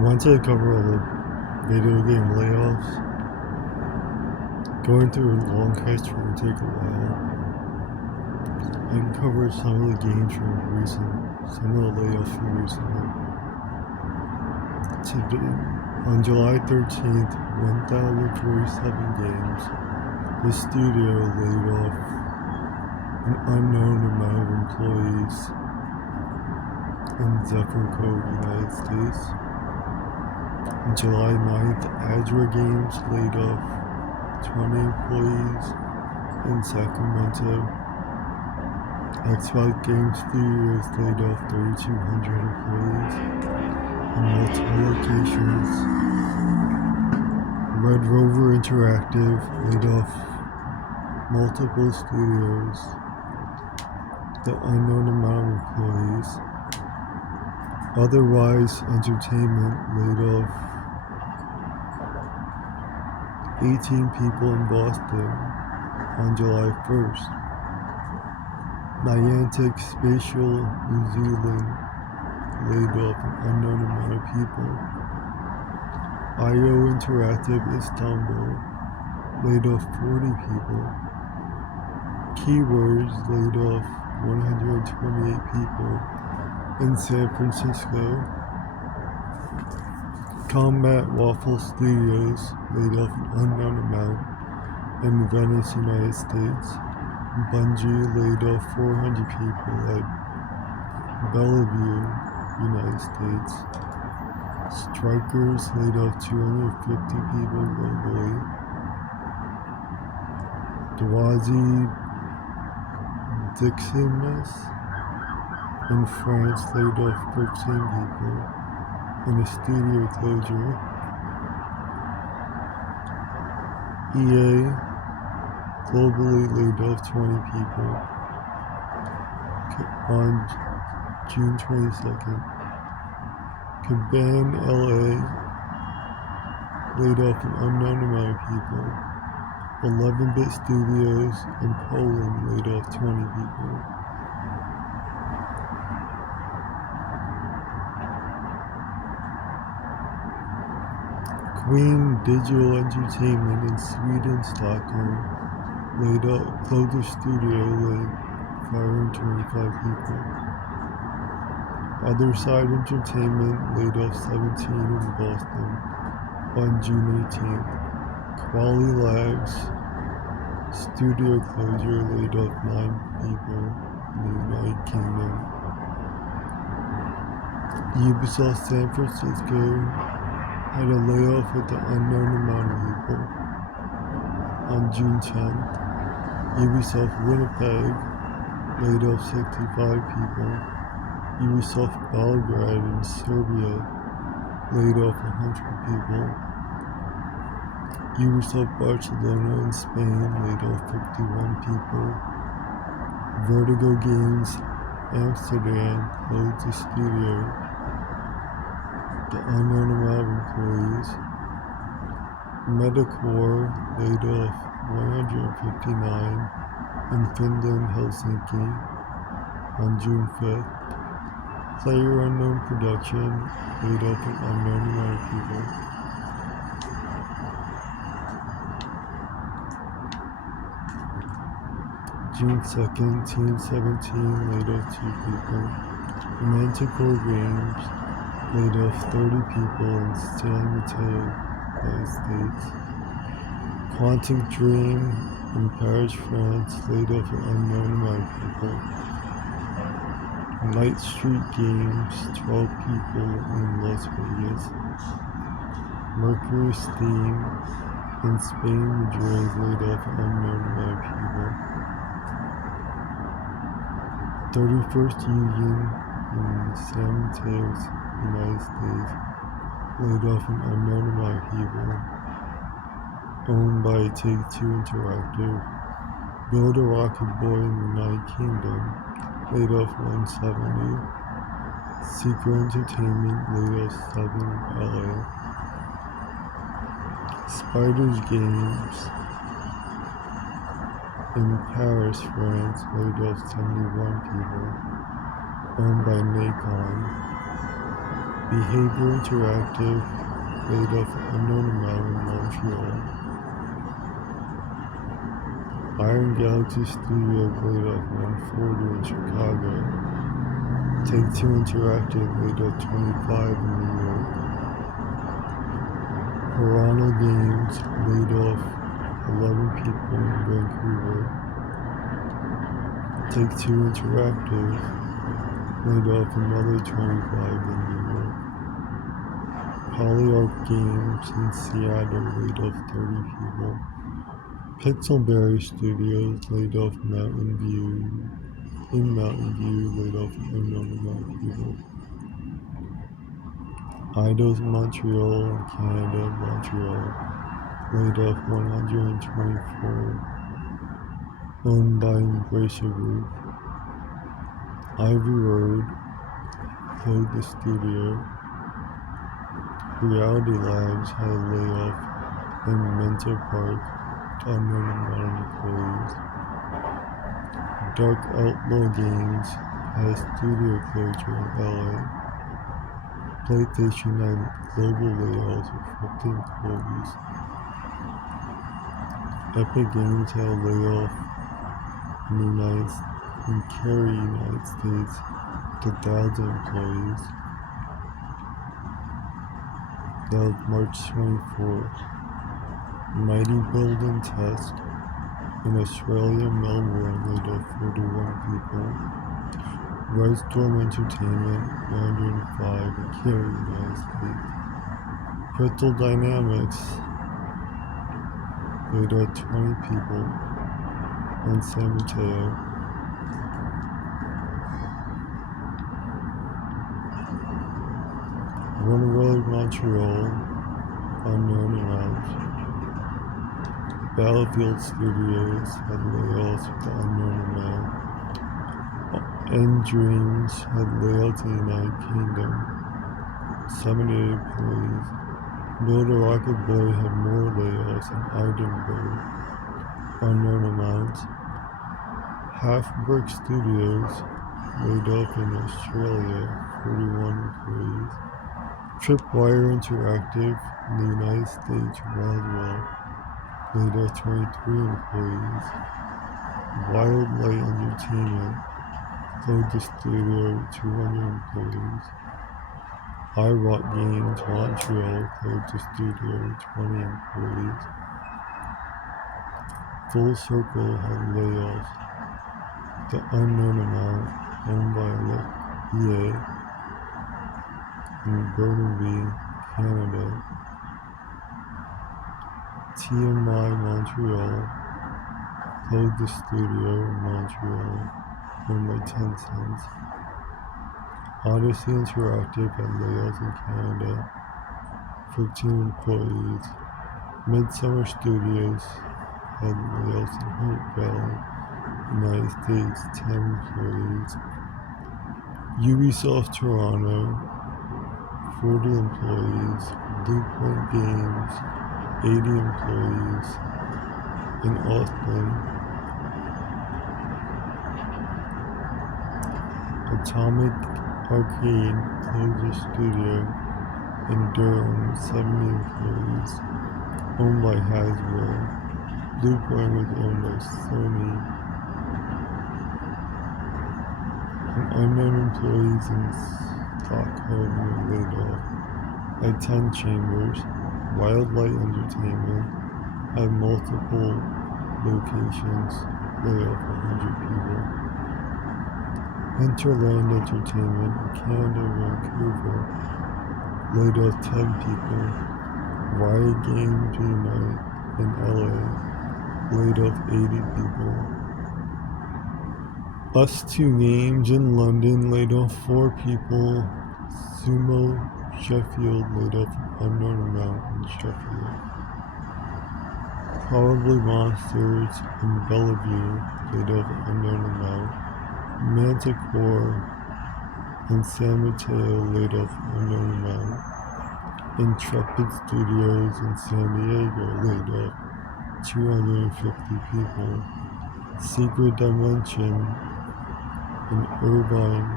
Once I cover all the video game layoffs, going through a long history will take a while. I can cover some of the games from some of the layoffs from recently. Today, on July 13th, 1,047 games, the studio laid off an unknown amount of employees in Zephyr Code, United States. On July 9th, Adra Games laid off 20 employees in Sacramento. Xbox Game Studios laid off 3,200 employees in multiple locations. Red Rover Interactive laid off multiple studios, the unknown amount of employees. Otherwise Entertainment laid off 18 people in Boston on July 1st. Niantic Spatial New Zealand laid off an unknown amount of people. IO Interactive Istanbul laid off 40 people. Keywords laid off 128 people in San Francisco. Combat Waffle Studios laid off an unknown amount in Venice, United States. Bungie laid off 400 people at Bellevue, United States. Strikers laid off 250 people globally. Doisy Diximus in France laid off 15 people in a studio closure. EA globally laid off 20 people on June 22nd. Caban LA laid off an unknown amount of people. 11-bit Studios in Poland laid off 20 people. Queen Digital Entertainment in Sweden, Stockholm closed their studio, firing 25 people. Other Side Entertainment laid off 17 in Boston on June 18th. Quali Labs studio closure laid off 9 people in the United Kingdom. Ubisoft San Francisco had a layoff with an unknown amount of people on June 10th. Ubisoft Winnipeg laid off 65 people. Ubisoft Belgrade in Serbia laid off 100 people. Ubisoft Barcelona in Spain laid off 51 people. Vertigo Games Amsterdam closed the studio, the unknown amount of employees. Metacore laid off 159 in Finland, Helsinki on June 5th. PlayerUnknown Production laid off an unknown amount of people. June 2nd, Team 17 laid off 2 people. Manticore Games laid off 30 people in San Mateo, United States. Quantic Dream in Paris, France laid off an unknown amount of people. Night Street Games, 12 people in Las Vegas. Mercury Steam in Spain, Madrid laid off an unknown amount of people. 31st Union in San Mateo, United States laid off an unknown amount of people. Owned by Take-Two Interactive. Build a Rocket Boy in the United Kingdom laid off 170. Secret Entertainment laid off 7 in LA. Spiders Games in Paris, France laid off 71 people. Owned by Nacon. Behavior Interactive laid off an unknown amount in Montreal. Iron Galaxy Studios laid off 140 in Chicago. Take-Two Interactive laid off 25 in New York. Piranha Games laid off 11 people in Vancouver. Take-Two Interactive laid off another 25 in New York. Polyarc Games in Seattle laid off 30 people. Pixelberry Studios laid off Mountain View laid off an unknown amount of people. Eidos Montreal in Canada, Montreal laid off 124, owned by Embracer Group. Ivy Road closed the studio. Reality Labs had a layoff in Mentor Park, unknown amount of employees. Dark Outlaw Games had a studio closure in LA. PlayStation had global layoffs of 50 employees. Epic Games had a layoff in Cary, United States, to 1,000 employees. That was March 24th. Mighty Build and Test in Australia, Melbourne laid off 41 people. Red Storm Entertainment, 105 in Cary, United States. Crystal Dynamics laid off 20 people in San Mateo. One Road Montreal, unknown amounts. Battlefield Studios had layoffs with the unknown amount. End Dreams had layoffs in the United Kingdom, 78 employees. Build a Rocket Boy had more layoffs in Edinburgh, unknown amounts. Half Brick Studios laid off in Australia, 41 employees. Tripwire Interactive in the United States, Roswell, laid off 23 employees. Wildlight Entertainment closed the studio with 200 employees. iRock Games Montreal closed the studio with 20 employees. Full Circle had layoffs, the unknown amount, owned by EA in Burnaby, Canada. TMI Montreal closed the studio in Montreal, owned by Tencent. Odyssey Interactive had layoffs in Canada, 15 employees. Midsummer Studios had layoffs in Hunt Valley, United States, 10 employees. Ubisoft Toronto, 40 employees. Blueprint Games, 80 employees. In Austin, Atomic Arcade closed the studio. In Durham, 70 employees, owned by Hasbro. Blueprint was owned by Sony. And unknown employees in Stockholm were laid off. At 10 Chambers, Wildlight Entertainment had multiple locations, laid off 100 people. Hinterland Entertainment in Canada, Vancouver, laid off 10 people. Riot Games Unite in LA laid off 80 people. Us2 Games in London laid off 4 people. Sumo Sheffield laid off an unknown amount in Sheffield. Probably Monsters in Bellevue laid off an unknown amount. Manticore in San Mateo laid off an unknown amount. Intrepid Studios in San Diego laid off 250 people. Secret Dimension in Irvine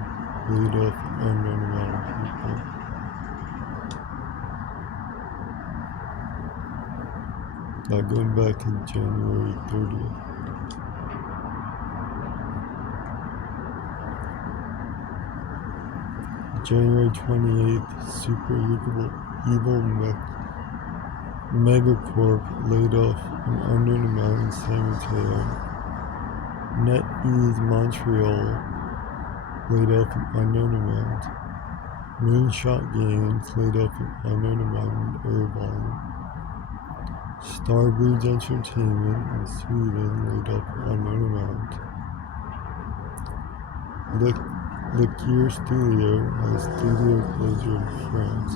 laid off an unknown amount of people. going back to January 30th. January 28th, Super Evil Megacorp laid off an unknown amount in San Mateo. NetEase Montreal laid off an unknown amount. Moonshot Games laid off an unknown amount in Irvine. Starbreeze Entertainment in Sweden laid off an unknown amount. Liquier Studio has studio closure in France.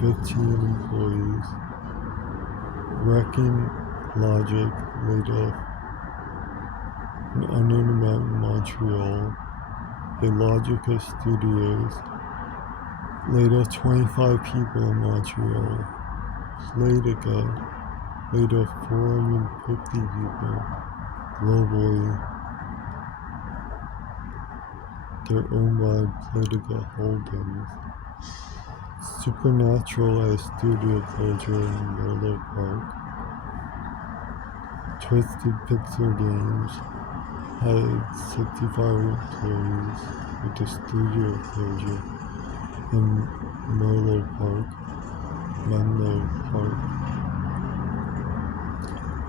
15 employees. Wrecking Logic laid off an unknown amount in Montreal. Logica Studios laid off 25 people in Montreal. Playtica laid off 450 people globally. They're owned by Playtica Holdings. Supernatural has studio closure in Merlo Park. Twisted Pixel Games had 65 employees with the studio closure in Menlo Park.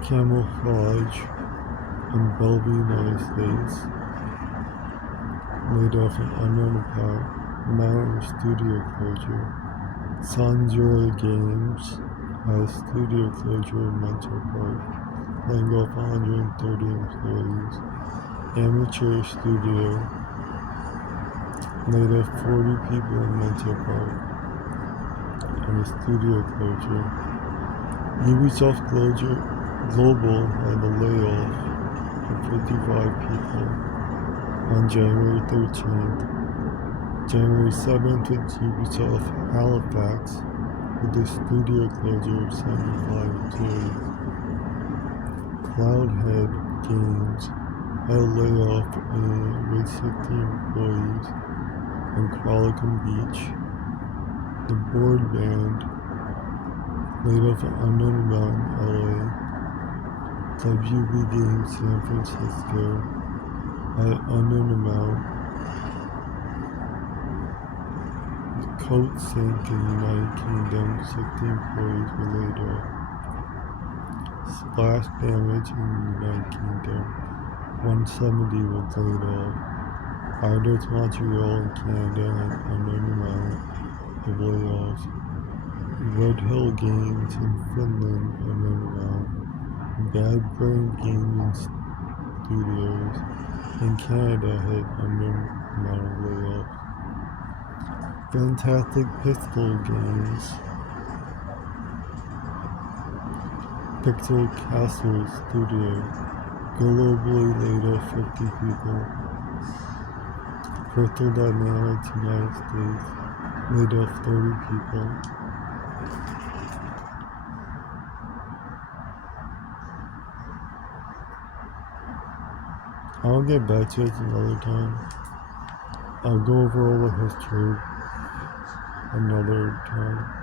Camouflage in Bellevue, United States laid off an unknown amount of studio closure. Sanjura Games has studio closure in Menlo Park, laying off 130 employees. Amateur Studio laid off 40 people in Menlo Park and a studio closure. Ubisoft Global had a layoff of 55 people on January 13th. January 7th at Ubisoft Halifax with a studio closure of 75 employees. Cloudhead Games had a layoff with 60 employees in Qualicum Beach. The Board Band laid off an unknown amount in LA. WB Games San Francisco had an unknown amount. The Coat Sink in the United Kingdom, 60 employees were laid off. Splash Damage in the United Kingdom, 170 was laid off. Eidos Montreal in Canada had an unknown amount of layoffs. Red Hill Games in Finland, unknown amount. Bad Brain Gaming Studios in Canada had unknown amount of layoffs. Fantastic Pixel Games, Pixel Castle Studio globally laid off 50 people. Crystal Dynamics United States laid off 30 people. I'll get back to it another time. I'll go over all the history another time.